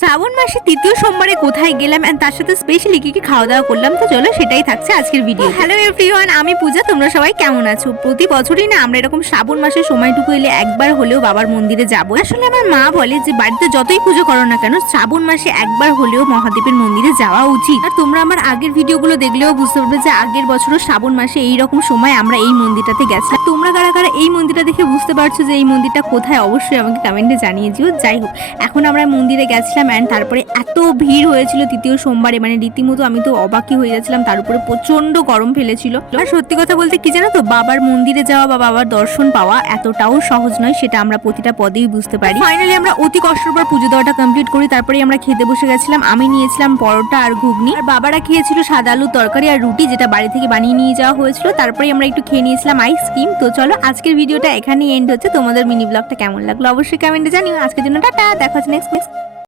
শ্রাবণ মাসে তৃতীয় সোমবারে কোথায় গেলাম এন্ড তার সাথে স্পেশালি কি খাওয়া দাওয়া করলাম, তো চলো সেটাই থাকছে আজকের ভিডিও। হ্যালো এভরিওয়ান, আমি পূজা। তোমরা সবাই কেমন আছো? প্রতি বছরই না আমরা এরকম শ্রাবণ মাসের সময়টুকু এলে একবার হলেও বাবার মন্দিরে যাব। আসলে আমার মা বলে যে বাড়িতে যতই পুজো করো না কেন শ্রাবণ মাসে একবার হলেও মহাদেবের মন্দিরে যাওয়া উচিত। আর তোমরা আমার আগের ভিডিওগুলো দেখলেও বুঝতে পারবে যে আগের বছরও শ্রাবণ মাসে এইরকম সময় আমরা এই মন্দিরটাতে গেছিলাম। তোমরা কারা কারা এই মন্দিরটা দেখে বুঝতে পারছো যে এই মন্দিরটা কোথায়, অবশ্যই আমাকে কমেন্টে জানিয়ে দিও। যাই হোক, এখন আমরা মন্দিরে গেছিলাম এন্ড তারপরে এত ভিড় হয়েছিল তৃতীয় সোমবারে, মানে রীতিমতো আমি তো অবাকই হয়ে যাচ্ছিলাম। তার উপরে প্রচন্ড গরম ফেলেছিল। আর সত্যি কথা বলতে কি জানো তো, বাবার মন্দিরে যাওয়া বা বাবার দর্শন পাওয়া এতটাও সহজ নয়, সেটা আমরা প্রতিটা পদেই বুঝতে পারি। ফাইনালি আমরা অতি কষ্টের পর পুজো দেওয়াটা কমপ্লিট করি, তারপরে আমরা খেতে বসে গেছিলাম। আমি নিয়েছিলাম পরোটা আর ঘুগনি, আর বাবারা খেয়েছিল সাদা আলুর তরকারি আর রুটি, যেটা বাড়ি থেকে বানিয়ে নিয়ে যাওয়া হয়েছিল। তারপরে আমরা একটু খেয়ে নিয়েছিলাম আইসক্রিম। তো চলো আজকের ভিডিওটা এখানেই এন্ড হচ্ছে। তোমাদের মিনি ব্লগটা কেমন লাগলো অবশ্যই কমেন্টে জানিও। আজকের জন্য টাটা, দেখা হচ্ছে নেক্সট।